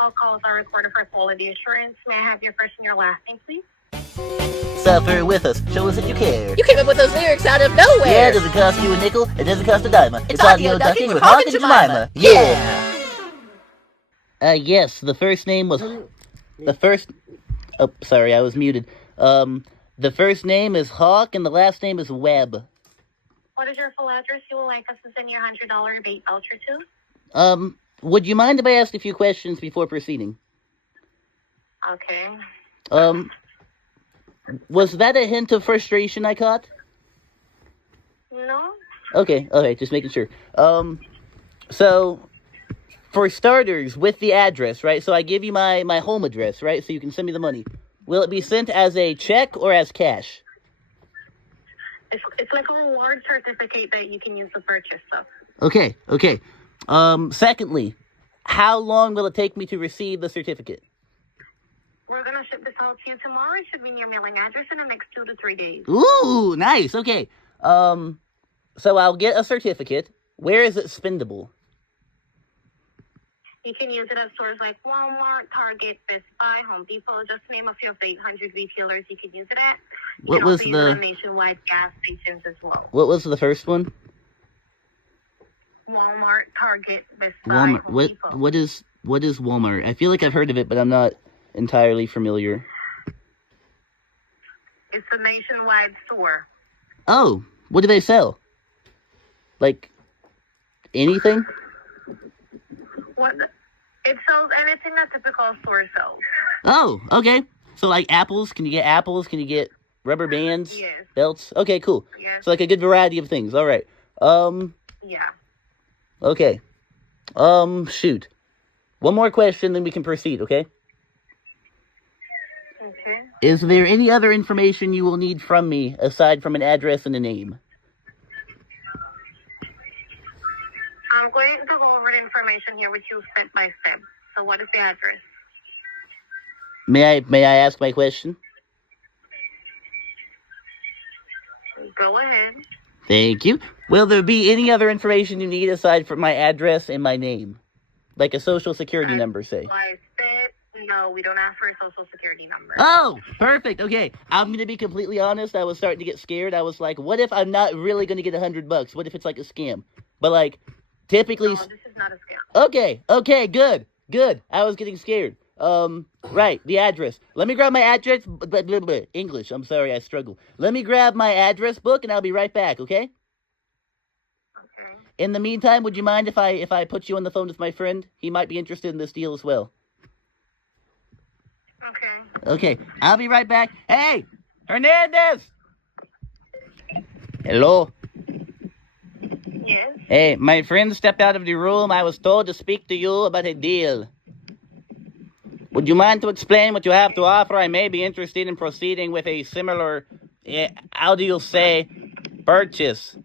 All calls are recorded for quality assurance. May I have your first and your last name, please? Suffer with us. Show us that you care. You came up with those lyrics out of nowhere. Yeah, it doesn't cost you a nickel. It doesn't cost a dime. It's audio ducking with Hawk and Jemima. Yeah. Yes, the first name was... The first... Oh, sorry, I was muted. The first name is Hawk and the last name is Webb. What is your full address you would like us to send your $100 rebate voucher to? Would you mind if I asked a few questions before proceeding? Okay. Was that a hint of frustration I caught? No. Okay, just making sure. So, for starters, with the address, right? So I give you my home address, right? So you can send me the money. Will it be sent as a check or as cash? It's like a reward certificate that you can use to purchase stuff. Okay. Secondly, how long will it take me to receive the certificate? We're going to ship this out to you tomorrow. It should be in your mailing address in the next 2 to 3 days. Ooh, nice. Okay. So I'll get a certificate. Where is it spendable? You can use it at stores like Walmart, Target, Best Buy, Home Depot. Just name a few of the 800 retailers you can use it at. You can also use it at nationwide gas stations as well. What was the first one? Walmart, Target, Best Buy, Walmart. Home Depot. What is Walmart? I feel like I've heard of it, but I'm not entirely familiar. It's a nationwide store. Oh, what do they sell? Like anything? It sells anything a typical store sells. Oh, okay. So like apples, can you get apples? Can you get rubber bands? Yes. Belts? Okay, cool. Yes. So like a good variety of things. All right. Yeah. Okay. Shoot. One more question, then we can proceed, okay? Okay. Is there any other information you will need from me aside from an address and a name? I'm going to go over the information here with you step by step. So what is the address? May I ask my question? Go ahead. Thank you. Will there be any other information you need aside from my address and my name? Like a social security number, say. I said, no, we don't ask for a social security number. Oh, perfect. Okay, I'm going to be completely honest. I was starting to get scared. I was like, what if I'm not really going to get $100? What if it's like a scam? But like, typically... No, this is not a scam. Okay, good. I was getting scared. Right, the address. Let me grab my address... English, I'm sorry, I struggle. Let me grab my address book and I'll be right back, okay? Okay. In the meantime, would you mind if I put you on the phone with my friend? He might be interested in this deal as well. Okay, I'll be right back. Hey, Hernandez! Hello? Yes? Hey, my friend stepped out of the room. I was told to speak to you about a deal. Would you mind to explain what you have to offer? I may be interested in proceeding with a similar, how do you say, purchase.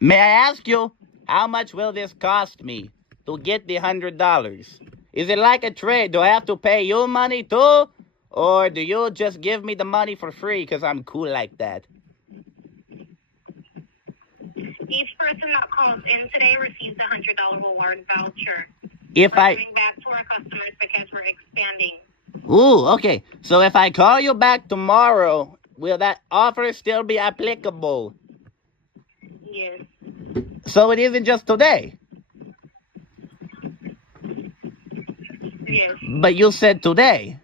May I ask you, how much will this cost me to get the $100? Is it like a trade? Do I have to pay you money too? Or do you just give me the money for free because I'm cool like that? Each person that calls in today receives a $100 reward voucher. If We're I... giving back to our customers because we're expanding. Ooh, okay. So if I call you back tomorrow, will that offer still be applicable? Yes. So it isn't just today? Yes. But you said today.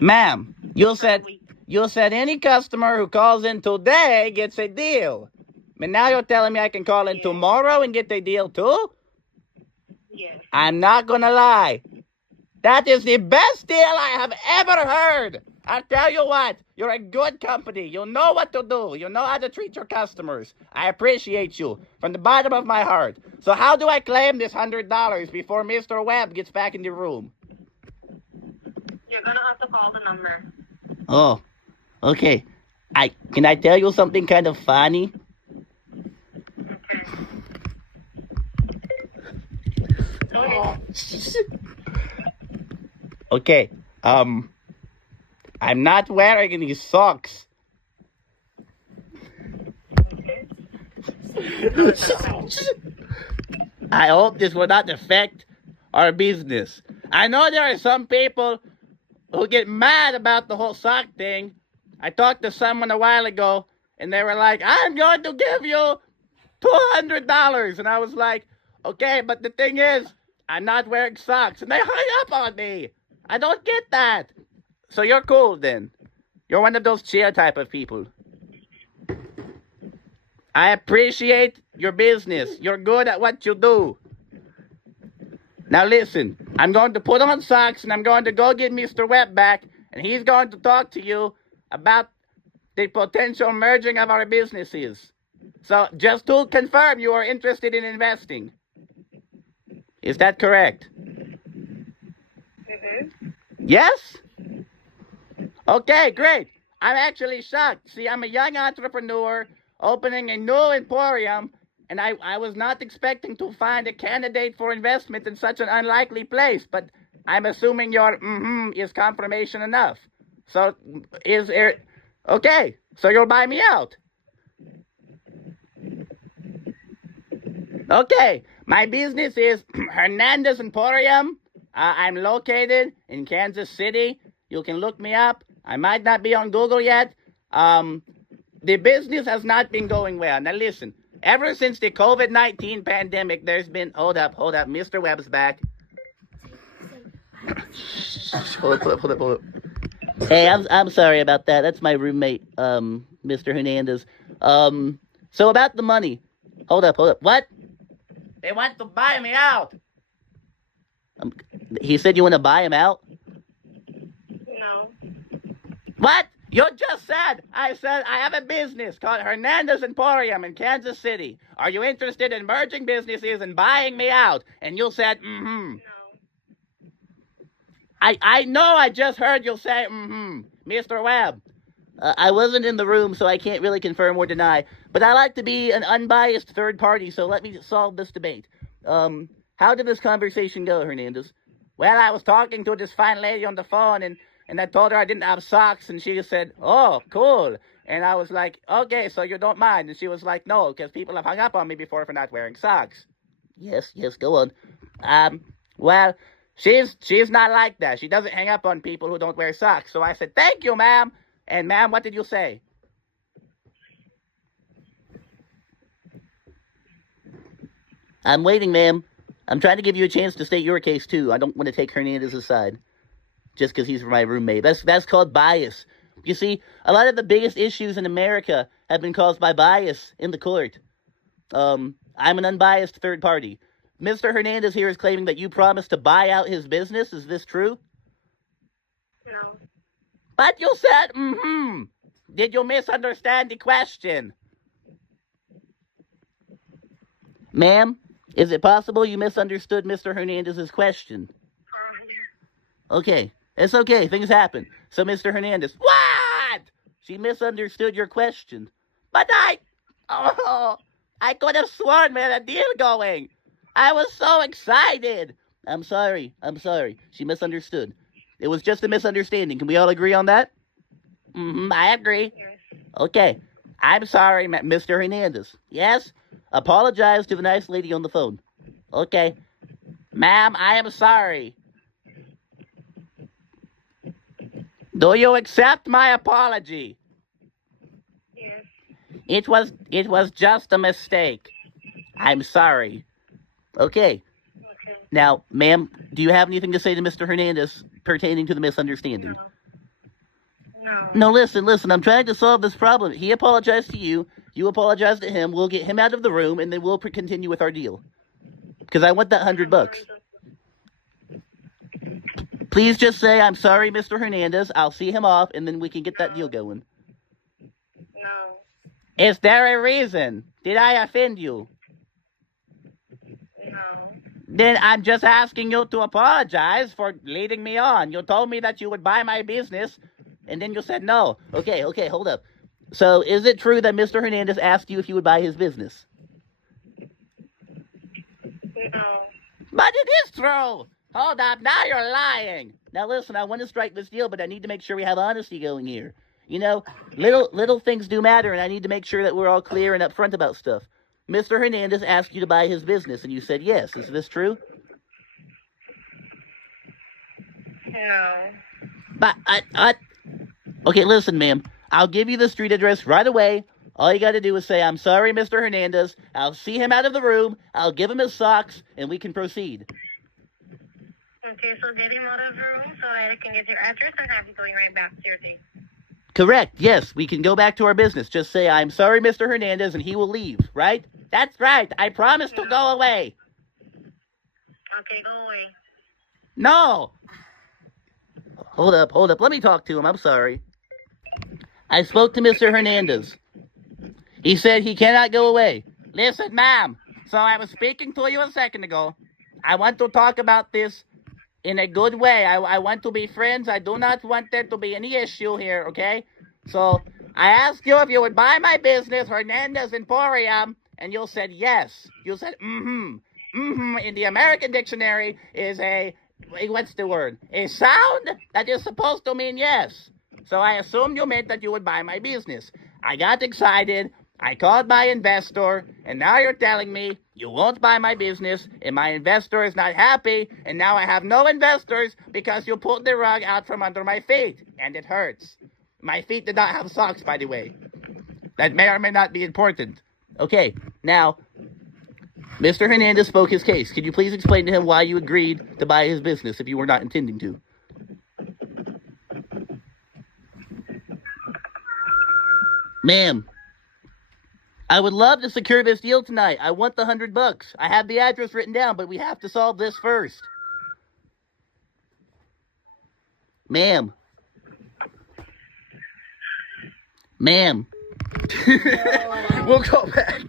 Ma'am, you said any customer who calls in today gets a deal. But now you're telling me I can call in tomorrow and get a deal too? Yes. I'm not gonna lie. That is the best deal I have ever heard. I'll tell you what, you're a good company. You know what to do. You know how to treat your customers. I appreciate you from the bottom of my heart. So how do I claim this $100 before Mr. Webb gets back in the room? You're going to have to call the number. Oh, okay. Can I tell you something kind of funny? Okay. Okay, I'm not wearing any socks. I hope this will not affect our business. I know there are some people who get mad about the whole sock thing. I talked to someone a while ago, and they were like, I'm going to give you $200. And I was like, okay, but the thing is, I'm not wearing socks. And they hung up on me. I don't get that. So you're cool then. You're one of those chill type of people. I appreciate your business. You're good at what you do. Now listen, I'm going to put on socks and I'm going to go get Mr. Webb back, and he's going to talk to you about the potential merging of our businesses. So just to confirm, you are interested in investing. Is that correct? Mm-hmm. Yes? Okay, great. I'm actually shocked. See, I'm a young entrepreneur opening a new emporium, and I was not expecting to find a candidate for investment in such an unlikely place, but I'm assuming your is confirmation enough. So, is there... Okay, so you'll buy me out. Okay, my business is Hernandez Emporium. I'm located in Kansas City. You can look me up. I might not be on Google yet. The business has not been going well. Now listen, ever since the COVID-19 pandemic, there's been... Hold up. Mr. Webb's back. Hold up. Hey, I'm sorry about that. That's my roommate, Mr. Hernandez. So about the money. Hold up. What? They want to buy me out. He said you want to buy him out? No. What? You just said. I said I have a business called Hernandez Emporium in Kansas City. Are you interested in merging businesses and buying me out? And you said, No. I know I just heard you say, Mr. Webb. I wasn't in the room, so I can't really confirm or deny. But I like to be an unbiased third party, so let me solve this debate. How did this conversation go, Hernandez? Well, I was talking to this fine lady on the phone, and I told her I didn't have socks, and she said, oh, cool. And I was like, okay, so you don't mind? And she was like, no, because people have hung up on me before for not wearing socks. Yes, go on. Well, she's not like that. She doesn't hang up on people who don't wear socks. So I said, thank you, ma'am. And ma'am, what did you say? I'm waiting, ma'am. I'm trying to give you a chance to state your case, too. I don't want to take Hernandez's side just because he's my roommate. That's called bias. You see, a lot of the biggest issues in America have been caused by bias in the court. I'm an unbiased third party. Mr. Hernandez here is claiming that you promised to buy out his business. Is this true? No. But you said, Did you misunderstand the question? Ma'am, is it possible you misunderstood Mr. Hernandez's question? Okay, it's okay. Things happen. So, Mr. Hernandez, what? She misunderstood your question. But I could have sworn we had a deal going. I was so excited. I'm sorry. She misunderstood. It was just a misunderstanding. Can we all agree on that? I agree. Yes. Okay. I'm sorry, Mr. Hernandez. Yes? Apologize to the nice lady on the phone. Okay. Ma'am, I am sorry. Do you accept my apology? Yes. It was just a mistake. I'm sorry. Okay. Now, ma'am, do you have anything to say to Mr. Hernandez pertaining to the misunderstanding? No. No, listen, I'm trying to solve this problem. He apologized to you, you apologized to him, we'll get him out of the room, and then we'll continue with our deal. Because I want that $100. Please just say, I'm sorry, Mr. Hernandez, I'll see him off, and then we can get that deal going. No. Is there a reason? Did I offend you? No. Then I'm just asking you to apologize for leading me on. You told me that you would buy my business, and then you said no. Okay, hold up. So, is it true that Mr. Hernandez asked you if you would buy his business? No. But it is true! Hold up, now you're lying! Now listen, I want to strike this deal, but I need to make sure we have honesty going here. You know, little things do matter, and I need to make sure that we're all clear and upfront about stuff. Mr. Hernandez asked you to buy his business, and you said yes. Is this true? No. But, okay, listen, ma'am. I'll give you the street address right away. All you got to do is say, I'm sorry, Mr. Hernandez. I'll see him out of the room. I'll give him his socks, and we can proceed. Okay, so get him out of the room so that I can get your address and have you going right back to your thing. Correct. Yes, we can go back to our business. Just say, I'm sorry, Mr. Hernandez, and he will leave, right? That's right. I promise to go away. Okay, go away. No. Hold up. Let me talk to him. I'm sorry. I spoke to Mr. Hernandez. He said he cannot go away. Listen, ma'am. So I was speaking to you a second ago. I want to talk about this in a good way. I want to be friends. I do not want there to be any issue here, okay? So I asked you if you would buy my business, Hernandez Emporium, and you said yes. You said, in the American dictionary is what's the word? A sound that is supposed to mean yes. So I assumed you meant that you would buy my business. I got excited. I called my investor, and now you're telling me you won't buy my business, and my investor is not happy, and now I have no investors because you pulled the rug out from under my feet, and it hurts. My feet did not have socks, by the way. That may or may not be important. Okay, now, Mr. Hernandez spoke his case. Could you please explain to him why you agreed to buy his business if you were not intending to? Ma'am, I would love to secure this deal tonight. I want the $100. I have the address written down, but we have to solve this first. Ma'am. We'll go back.